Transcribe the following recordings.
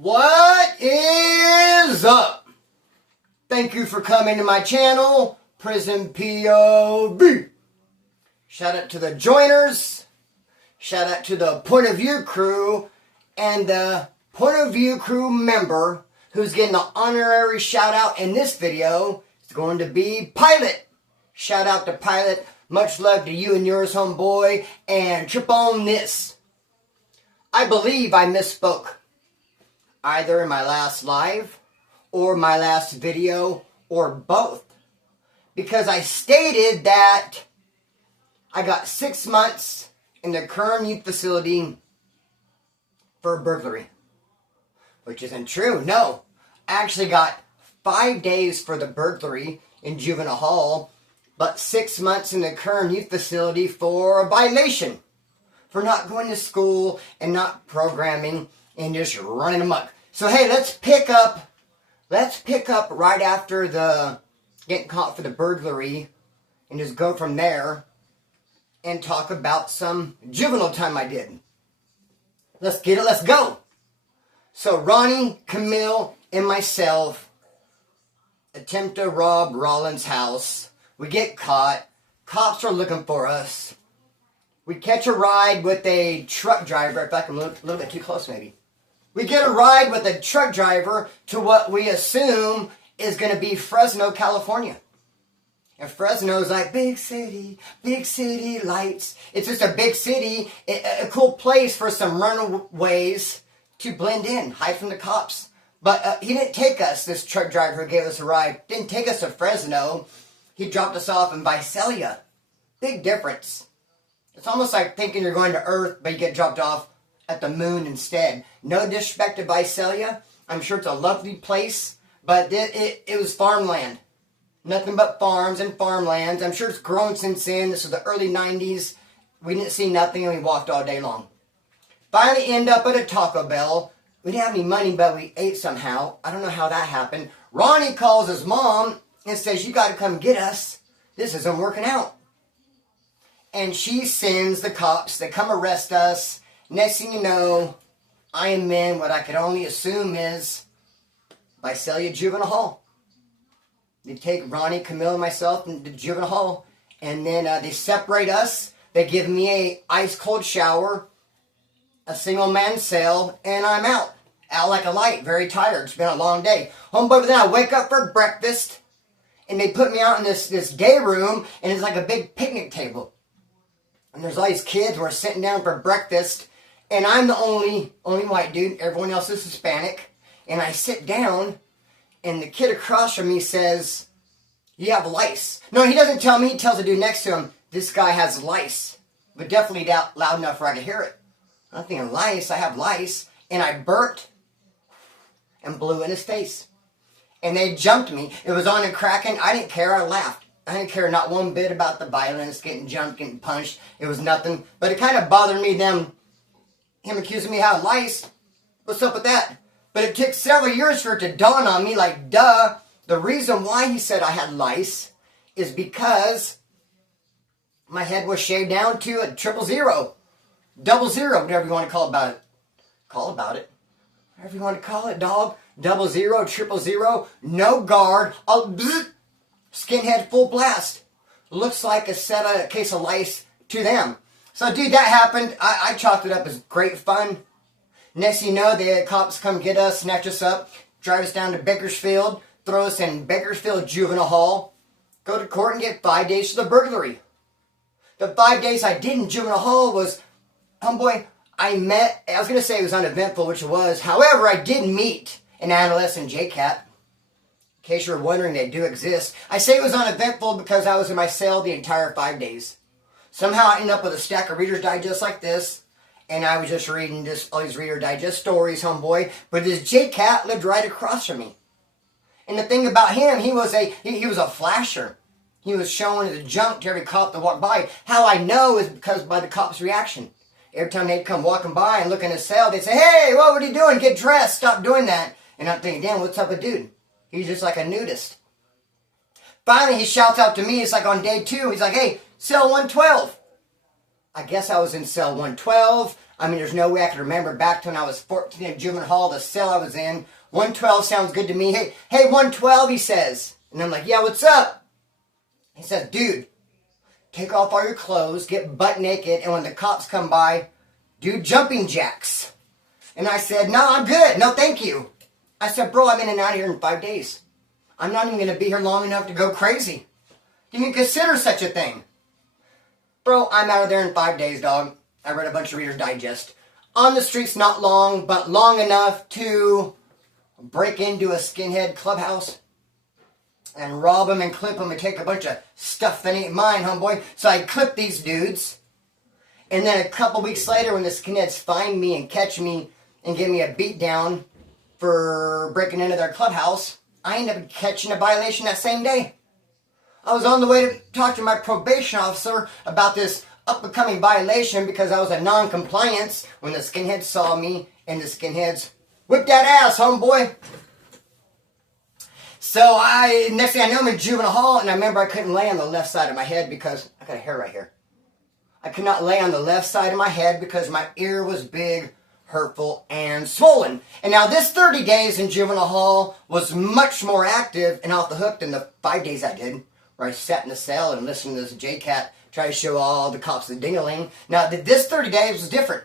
What is up? Thank you for coming to my channel, Prison POV. Shout out to the joiners. Shout out to the Point of View crew and the Point of View crew member who's getting the honorary shout out in this video. It's going to be Pilot. Shout out to Pilot. Much love to you and yours, homeboy. And trip on this. I believe I misspoke. Either in my last live or my last video or both. Because I stated that I got 6 months in the current youth facility for burglary. Which isn't true. No. I actually got 5 days for the burglary in juvenile hall, but 6 months in the current youth facility for a violation. For not going to school and not programming and just running amok. So hey, let's pick up right after the getting caught for the burglary and just go from there and talk about some juvenile time I did. Let's get it, let's go. So Ronnie, Camille, and myself attempt to rob Rollins' house. We get caught. Cops are looking for us. We catch a ride with a truck driver. In fact, I'm a little bit too close maybe. We get a ride with a truck driver to what we assume is going to be Fresno, California. And Fresno's like big city lights. It's just a big city, a cool place for some runaways to blend in, hide from the cops. But he didn't take us, this truck driver who gave us a ride, didn't take us to Fresno. He dropped us off in Visalia. Big difference. It's almost like thinking you're going to Earth, but you get dropped off at the moon instead. No disrespect to Visalia. I'm sure it's a lovely place, but it was farmland. Nothing but farms and farmlands. I'm sure it's grown since then. This was the early 90s. We didn't see nothing and we walked all day long. Finally end up at a Taco Bell. We didn't have any money, but we ate somehow. I don't know how that happened. Ronnie calls his mom and says, "You got to come get us. This isn't working out." And she sends the cops. They come arrest us. Next thing you know, I am in what I could only assume is Visalia Juvenile Hall. They take Ronnie, Camille, and myself into juvenile hall. And then they separate us. They give me a ice cold shower, a single man cell, and I'm out. Out like a light, very tired. It's been a long day. Homeboy, but then I wake up for breakfast. And they put me out in this day room. And it's like a big picnic table. And there's all these kids. We're sitting down for breakfast. And I'm the only white dude. Everyone else is Hispanic. And I sit down. And the kid across from me says, "You have lice." No, he doesn't tell me. He tells the dude next to him, "This guy has lice." But definitely loud enough for I to hear it. I'm thinking, lice? I have lice. And I burped and blew in his face. And they jumped me. It was on and cracking. I didn't care. I laughed. I didn't care not one bit about the violence, getting jumped, getting punched. It was nothing. But it kind of bothered me, him accusing me of having lice. What's up with that? But it took several years for it to dawn on me, like, duh. The reason why he said I had lice is because my head was shaved down to a 000. 00, whatever you want to call about it. Call about it. Whatever you want to call it, dog. 00, 000, no guard, skinhead full blast. Looks like a case of lice to them. So, dude, that happened. I chalked it up as great fun. Next thing you know, the cops come get us, snatch us up, drive us down to Bakersfield, throw us in Bakersfield Juvenile Hall, go to court and get 5 days for the burglary. The 5 days I did in Juvenile Hall was, homeboy, I was going to say it was uneventful, which it was. However, I did meet an adolescent J-cat. In case you were wondering, they do exist. I say it was uneventful because I was in my cell the entire 5 days. Somehow I ended up with a stack of Reader's Digest like this. And I was just reading all these Reader Digest stories, homeboy. But this J-cat lived right across from me. And the thing about him, he was a flasher. He was showing his junk to every cop that walked by. How I know is because by the cop's reaction. Every time they'd come walking by and look in his cell, they'd say, "Hey, what are you doing? Get dressed. Stop doing that." And I'm thinking, damn, what's up with dude? He's just like a nudist. Finally, he shouts out to me. It's like on day 2. He's like, "Hey, cell 112. I guess I was in cell 112. I mean, there's no way I can remember back to when I was 14 in juvenile hall, the cell I was in. 112 sounds good to me. Hey, 112, he says. And I'm like, yeah, what's up? He says, dude, take off all your clothes, get butt naked, and when the cops come by, do jumping jacks. And I said, no, I'm good. No, thank you. I said, bro, I'm in and out of here in 5 days. I'm not even going to be here long enough to go crazy. You can consider such a thing. Bro, I'm out of there in 5 days, dog. I read a bunch of Reader's Digest. On the streets, not long, but long enough to break into a skinhead clubhouse and rob them and clip them and take a bunch of stuff that ain't mine, homeboy. So I clip these dudes. And then a couple weeks later, when the skinheads find me and catch me and give me a beat down for breaking into their clubhouse, I end up catching a violation that same day. I was on the way to talk to my probation officer about this up-and-coming violation because I was a non-compliance when the skinheads saw me, and the skinheads whipped that ass, homeboy. So next thing I know, I'm in juvenile hall, and I remember I couldn't lay on the left side of my head because I got a hair right here. I could not lay on the left side of my head because my ear was big, hurtful, and swollen. And now this 30 days in juvenile hall was much more active and off the hook than the 5 days I did, where I sat in the cell and listened to this J-Cat try to show all the cops the ding-a-ling. Now, this 30 days was different.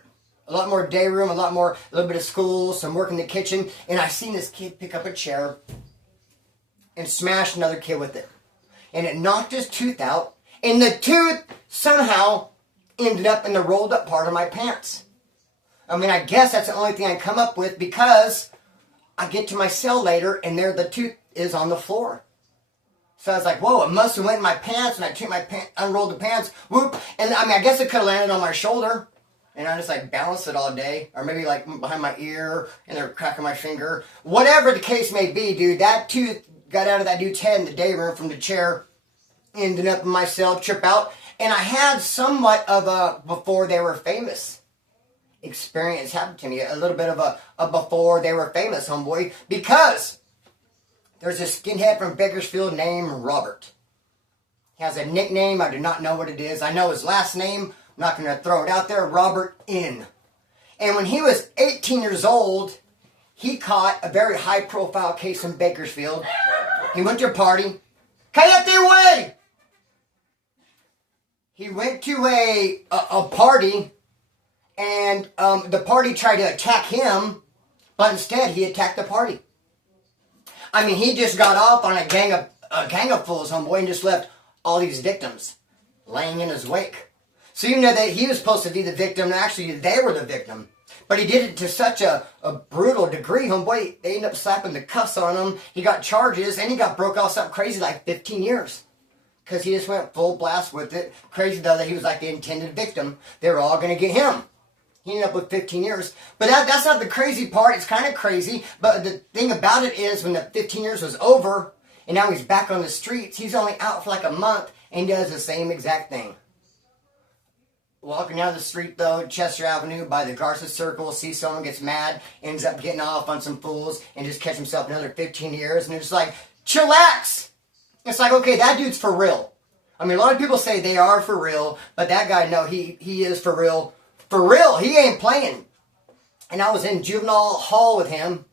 A lot more day room, a little bit of school, some work in the kitchen. And I seen this kid pick up a chair and smash another kid with it. And it knocked his tooth out. And the tooth somehow ended up in the rolled up part of my pants. I mean, I guess that's the only thing I come up with because I get to my cell later and there the tooth is on the floor. So I was like, whoa, it must have went in my pants, and I took my pants, unrolled the pants, whoop, and I mean, I guess it could have landed on my shoulder, and I just like balanced it all day, or maybe like behind my ear, and they're cracking my finger. Whatever the case may be, dude, that tooth got out of that dude's head in the day room from the chair, ended up in my cell, trip out, and I had somewhat of a before they were famous experience happen to me, a little bit of a before they were famous, homeboy, because there's a skinhead from Bakersfield named Robert. He has a nickname. I do not know what it is. I know his last name. I'm not going to throw it out there. Robert N. And when he was 18 years old, he caught a very high-profile case in Bakersfield. He went to a party. Cállate, way! He went to a party, and the party tried to attack him, but instead he attacked the party. I mean, he just got off on a gang of fools, homeboy, and just left all these victims laying in his wake. So you know that he was supposed to be the victim, and actually they were the victim. But he did it to such a brutal degree, homeboy, they ended up slapping the cuffs on him. He got charges, and he got broke off something crazy like 15 years. Because he just went full blast with it. Crazy, though, that he was like the intended victim. They were all going to get him. He ended up with 15 years. But that's not the crazy part. It's kind of crazy. But the thing about it is when the 15 years was over and now he's back on the streets, he's only out for like a month and does the same exact thing. Walking down the street, though, Chester Avenue by the Garza Circle, sees someone, gets mad, ends up getting off on some fools and just catch himself another 15 years. And it's like, chillax! It's like, okay, that dude's for real. I mean, a lot of people say they are for real, but that guy, no, he is for real. For real, he ain't playing. And I was in juvenile hall with him.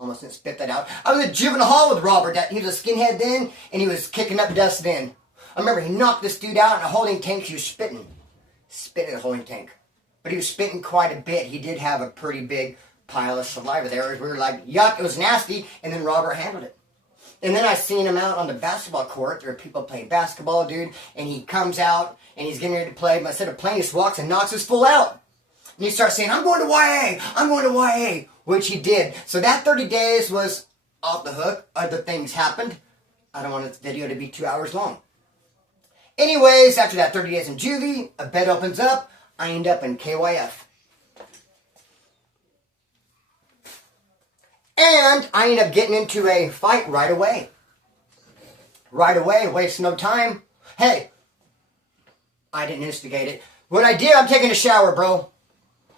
Almost didn't spit that out. I was in juvenile hall with Robert. He was a skinhead then, and he was kicking up dust then. I remember he knocked this dude out in a holding tank. He was spitting. Spit in a holding tank. But he was spitting quite a bit. He did have a pretty big pile of saliva there. We were like, yuck, it was nasty. And then Robert handled it. And then I seen him out on the basketball court. There are people playing basketball, dude. And he comes out, and he's getting ready to play. But instead of playing, he just walks and knocks his fool out. And he starts saying, I'm going to YA. I'm going to YA. Which he did. So that 30 days was off the hook. Other things happened. I don't want this video to be 2 hours long. Anyways, after that 30 days in juvie, a bed opens up. I end up in KYF. And I end up getting into a fight right away. Right away, wasting no time. Hey, I didn't instigate it. What I did, I'm taking a shower, bro.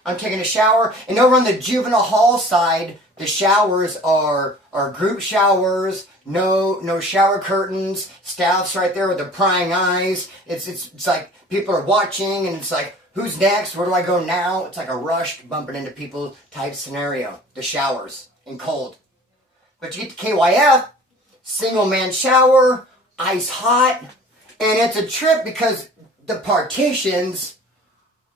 I'm taking a shower. And over on the juvenile hall side, the showers are group showers. no shower curtains. Staff's right there with the prying eyes. It's like people are watching, and it's like, who's next? Where do I go now? It's like a rush bumping into people type scenario. The showers in cold. But you get to KYF, single man shower, ice hot, and it's a trip because the partitions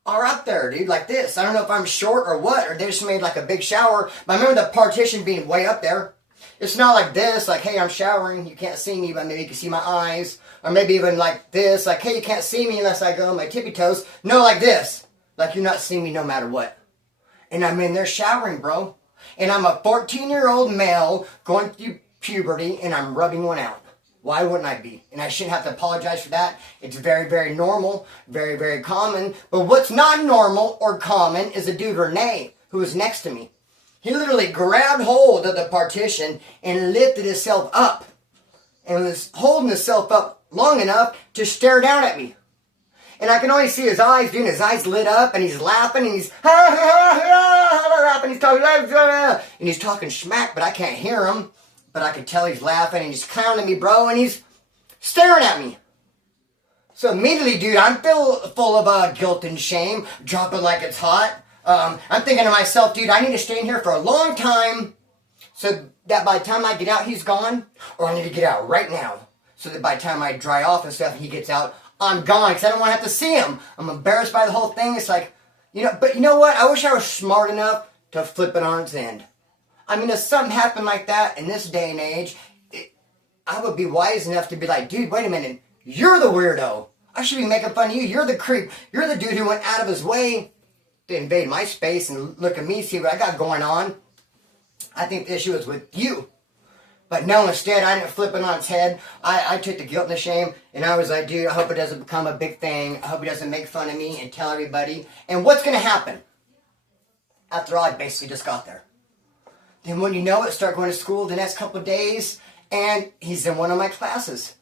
are up there, dude, like this. I don't know if I'm short or what, or they just made like a big shower. But I remember the partition being way up there. It's not like this, like, hey, I'm showering, you can't see me, but maybe you can see my eyes. Or maybe even like this, like, hey, you can't see me unless I go on my tippy toes. No, like this. Like you're not seeing me no matter what. And I'm in there showering, bro. And I'm a 14-year-old male going through puberty, and I'm rubbing one out. Why wouldn't I be? And I shouldn't have to apologize for that. It's very, very normal, very, very common. But what's not normal or common is a dude, Renee, who was next to me. He literally grabbed hold of the partition and lifted himself up. And was holding himself up long enough to stare down at me. And I can only see his eyes, dude. His eyes lit up, and he's laughing, and he's and he's talking smack, but I can't hear him. But I can tell he's laughing, and he's clowning me, bro, and he's staring at me. So immediately, dude, I'm full of guilt and shame, dropping like it's hot. I'm thinking to myself, dude, I need to stay in here for a long time, so that by the time I get out, he's gone, or I need to get out right now, so that by the time I dry off and stuff, and he gets out, I'm gone, because I don't want to have to see him. I'm embarrassed by the whole thing. It's like, but you know what? I wish I was smart enough to flip it on its end. I mean, if something happened like that in this day and age, I would be wise enough to be like, dude, wait a minute. You're the weirdo. I should be making fun of you. You're the creep. You're the dude who went out of his way to invade my space and look at me, see what I got going on. I think the issue is with you. But no, instead, I didn't flip it on its head. I took the guilt and the shame, and I was like, dude, I hope it doesn't become a big thing. I hope he doesn't make fun of me and tell everybody. And what's going to happen? After all, I basically just got there. Then when you know it, start going to school the next couple of days, and he's in one of my classes.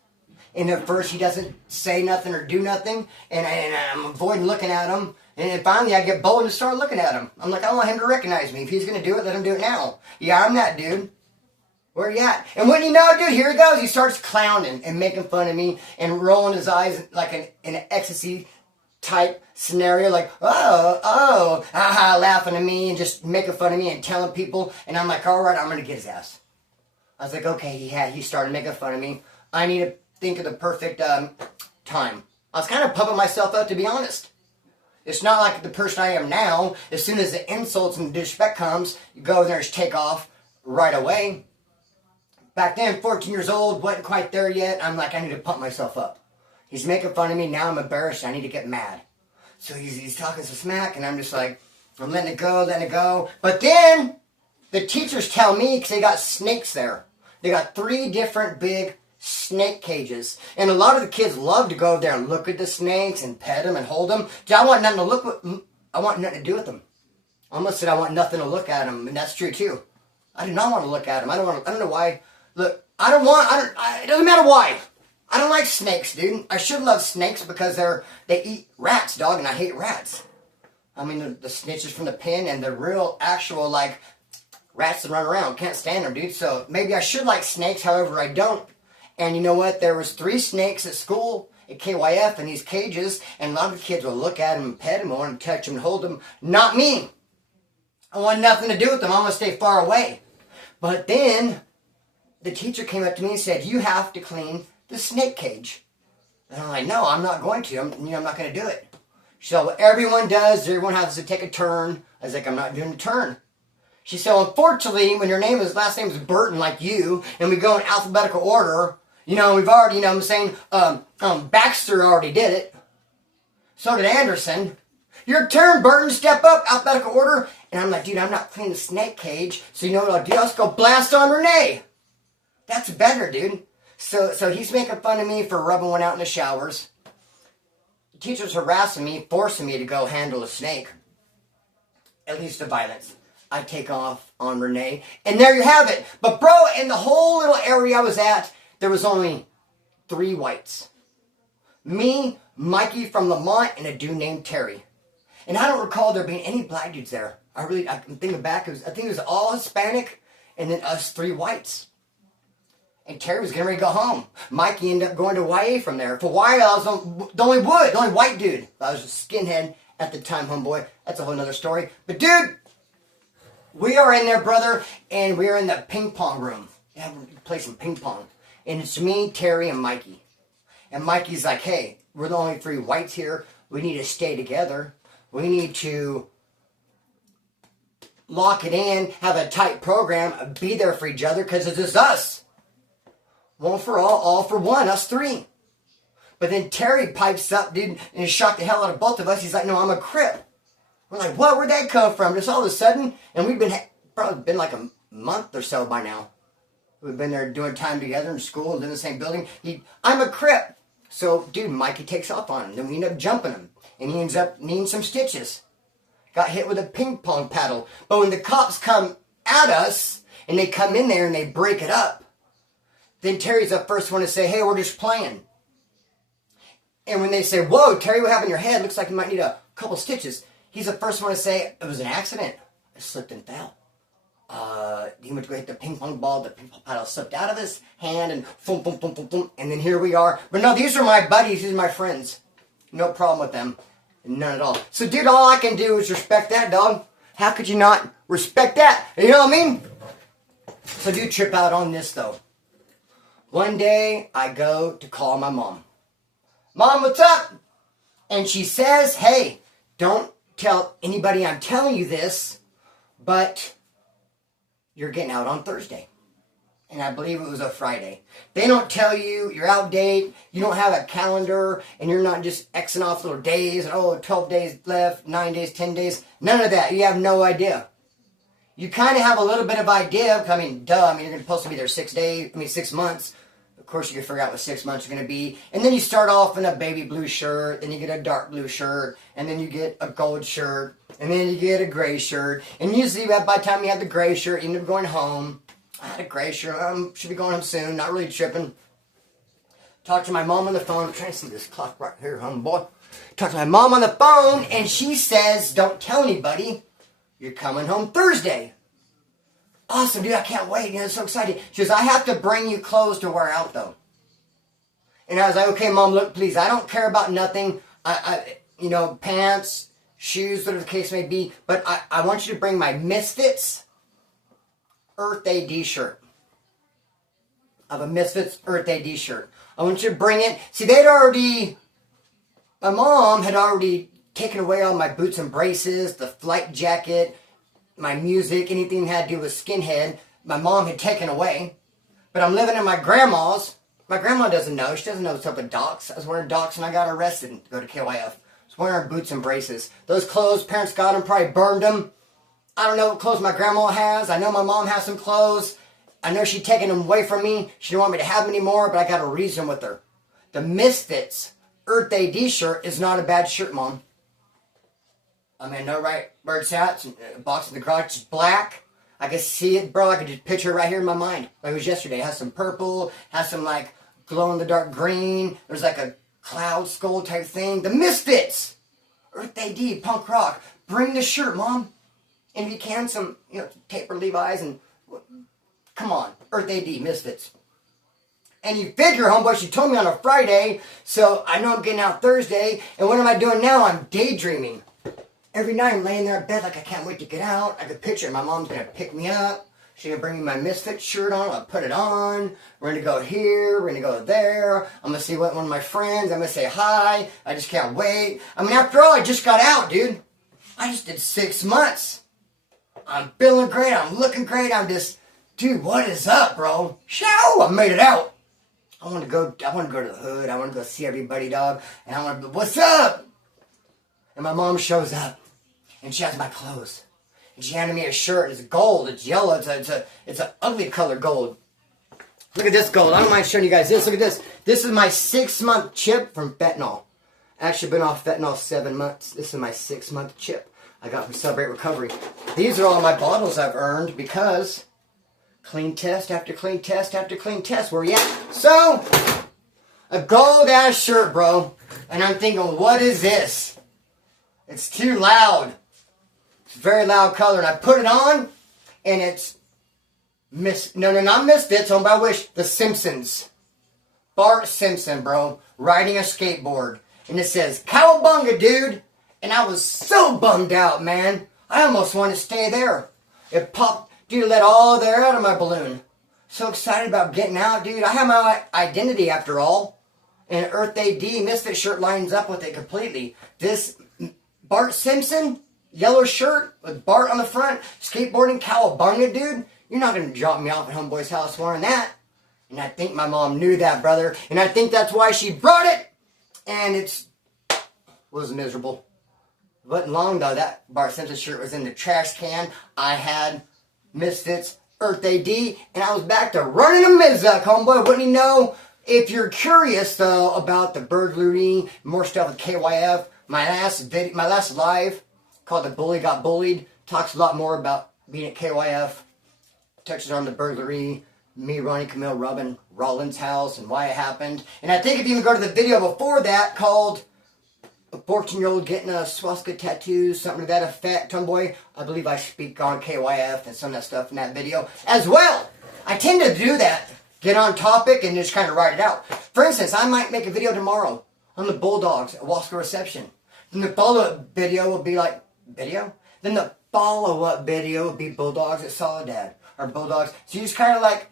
And at first, he doesn't say nothing or do nothing, and I'm avoiding looking at him. And then finally, I get bold and start looking at him. I'm like, I want him to recognize me. If he's going to do it, let him do it now. Yeah, I'm that dude. Where you at? And when you know, dude, here he goes. He starts clowning and making fun of me and rolling his eyes like in an ecstasy type scenario, like, laughing at me and just making fun of me and telling people. And I'm like, all right, I'm going to get his ass. I was like, okay, he started making fun of me. I need to think of the perfect time. I was kind of pumping myself up, to be honest. It's not like the person I am now. As soon as the insults and disrespect comes, you go in there and just take off right away. Back then, 14 years old, wasn't quite there yet. I'm like, I need to pump myself up. He's making fun of me. Now I'm embarrassed. I need to get mad. So he's talking some smack, and I'm just like, I'm letting it go. But then, the teachers tell me, because they got snakes there. They got 3 different big snake cages. And a lot of the kids love to go there and look at the snakes and pet them and hold them. I want nothing to do with them. I almost said I want nothing to look at them, and that's true too. I do not want to look at them. I don't know why. Look, it doesn't matter why. I don't like snakes, dude. I should love snakes because they eat rats, dog, and I hate rats. I mean, the snitches from the pen and the real, actual, like, rats that run around. Can't stand them, dude. So maybe I should like snakes, however, I don't. And you know what? There was 3 snakes at school, at KYF, in these cages, and a lot of the kids will look at them and pet them, and want to touch them and hold them. Not me. I want nothing to do with them. I want to stay far away. But then the teacher came up to me and said, you have to clean the snake cage. And I'm like, no, I'm not going to. I'm not going to do it. So everyone does. Everyone has to take a turn. I was like, I'm not doing a turn. She said, well, unfortunately, when your last name is Burton, like you, and we go in alphabetical order, we've already, I'm saying, Baxter already did it. So did Anderson. Your turn, Burton. Step up, alphabetical order. And I'm like, dude, I'm not cleaning the snake cage. So you know what I'll do? I'll just go blast on Renee. That's better, dude. So he's making fun of me for rubbing one out in the showers. The teacher's harassing me, forcing me to go handle a snake. At least the violence. I take off on Renee. And there you have it. But bro, in the whole little area I was at, there was only 3 whites. Me, Mikey from Lamont, and a dude named Terry. And I don't recall there being any black dudes there. I'm thinking back, I think it was all Hispanic, and then us 3 whites. And Terry was getting ready to go home. Mikey ended up going to YA from there. For a while, I was the only white dude. I was a skinhead at the time, homeboy. That's a whole nother story. But dude, we are in there, brother, and we are in the ping pong room. Yeah, we're play some ping pong. And it's me, Terry, and Mikey. And Mikey's like, hey, we're the only 3 whites here. We need to stay together. We need to lock it in, have a tight program, be there for each other, because it's just us. One for all for one, us 3. But then Terry pipes up, dude, and shocked the hell out of both of us. He's like, no, I'm a crip. We're like, what? Where'd that come from? Just all of a sudden, and we've probably been like a month or so by now. We've been there doing time together in school and in the same building. I'm a crip. So, dude, Mikey takes off on him. Then we end up jumping him. And he ends up needing some stitches. Got hit with a ping pong paddle. But when the cops come at us, and they come in there and they break it up, then Terry's the first one to say, hey, we're just playing. And when they say, whoa, Terry, what happened in your head? Looks like you might need a couple stitches. He's the first one to say, it was an accident. I slipped and fell. He went to go hit the ping pong ball. The ping pong paddle slipped out of his hand and boom, boom, boom, boom, boom. And then here we are. But no, these are my buddies. These are my friends. No problem with them. None at all. So, dude, all I can do is respect that, dog. How could you not respect that? You know what I mean? So, dude, trip out on this, though. One day, I go to call my mom. Mom, what's up? And she says, hey, don't tell anybody I'm telling you this, but you're getting out on Thursday. And I believe it was a Friday. They don't tell you, you're out date, you don't have a calendar, and you're not just Xing off little days, and 12 days left, 9 days, 10 days. None of that. You have no idea. You kind of have a little bit of idea. I mean, you're supposed to be there 6 months. Of course, you can figure out what 6 months are going to be. And then you start off in a baby blue shirt, then you get a dark blue shirt, and then you get a gold shirt, and then you get a gray shirt. And usually by the time you have the gray shirt, you end up going home. I had a gray shirt. Should be going home soon. Not really tripping. Talked to my mom on the phone. I'm trying to see this clock right here, homeboy. Talked to my mom on the phone, and she says, don't tell anybody. You're coming home Thursday. Awesome, dude. I can't wait. I'm so excited. She goes, I have to bring you clothes to wear out, though. And I was like, okay, Mom, look, please. I don't care about nothing. Pants, shoes, whatever the case may be. But I want you to bring my Misfits Earth AD shirt. I have a Misfits Earth AD shirt. I want you to bring it. See, my mom had already taken away all my boots and braces, the flight jacket, my music, anything that had to do with skinhead. My mom had taken away. But I'm living in my grandma's. My grandma doesn't know. She doesn't know what's up with docs. I was wearing docs and I got arrested and go to KYF. I was wearing boots and braces. Those clothes, parents got them, probably burned them. I don't know what clothes my grandma has. I know my mom has some clothes. I know she'd taken them away from me. She didn't want me to have them anymore, but I got a reason with her. The Misfits Earth AD shirt is not a bad shirt, Mom. I mean, no right bird hats, box in the garage, it's black. I can see it, bro. I can just picture it right here in my mind. Like it was yesterday. It has some purple, has some like glow-in-the-dark green. There's like a cloud skull type thing. The Misfits! Earth AD, punk rock. Bring the shirt, Mom. And if you can, some, taper Levi's and... Come on. Earth AD, Misfits. And you figure, homeboy, she told me on a Friday, so I know I'm getting out Thursday. And what am I doing now? I'm daydreaming. Every night I'm laying there in bed like I can't wait to get out. I could picture my mom's going to pick me up. She's going to bring me my Misfits shirt on. I'll put it on. We're going to go here. We're going to go there. I'm going to see one of my friends. I'm going to say hi. I just can't wait. I mean, after all, I just got out, dude. I just did 6 months. I'm feeling great. I'm looking great. I'm just, dude, what is up, bro? Show! I made it out. I want to go to the hood. I want to go see everybody, dog. And I want to, what's up? And my mom shows up. And she has my clothes. And she handed me a shirt. It's gold. It's yellow. It's an ugly color gold. Look at this gold. I don't mind showing you guys this. Look at this. This is my 6-month chip from fentanyl. Actually been off fentanyl 7 months. This is my 6-month chip I got from Celebrate Recovery. These are all my bottles I've earned because clean test after clean test after clean test. Where you at? So, a gold ass shirt, bro. And I'm thinking, what is this? It's too loud. Very loud color, and I put it on, and it's Not Misfits, homeboy, I wish. The Simpsons. Bart Simpson, bro, riding a skateboard. And it says, "Cowabunga, dude." And I was so bummed out, man. I almost wanted to stay there. It popped, dude, let all the air out of my balloon. So excited about getting out, dude. I have my identity after all. And Earth AD Misfit shirt lines up with it completely. This Bart Simpson, yellow shirt with Bart on the front, skateboarding, cowabunga, dude. You're not going to drop me off at homeboy's house wearing that. And I think my mom knew that, brother. And I think that's why she brought it. And it was miserable. It wasn't long though. That Bart Simpson shirt was in the trash can. I had Misfits, Earth AD, and I was back to running a Mizzuck, homeboy. Wouldn't you know? If you're curious though about the burglary, more stuff with KYF, my last live called "The Bully Got Bullied" talks a lot more about being at KYF. Touches on the burglary, me, Ronnie, Camille, rubbing Rollins' house and why it happened. And I think if you even go to the video before that called "A 14-year-old Getting a Swastika Tattoo," something to that effect, homeboy, I believe I speak on KYF and some of that stuff in that video as well. I tend to do that. Get on topic and just kind of write it out. For instance, I might make a video tomorrow on the Bulldogs at Wasco Reception. Then the follow-up video will be like, video? Then the follow-up video will be Bulldogs at Soledad. Or Bulldogs. So you just kind of like,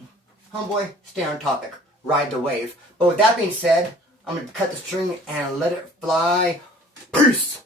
homeboy, stay on topic. Ride the wave. But with that being said, I'm going to cut the string and let it fly. Peace!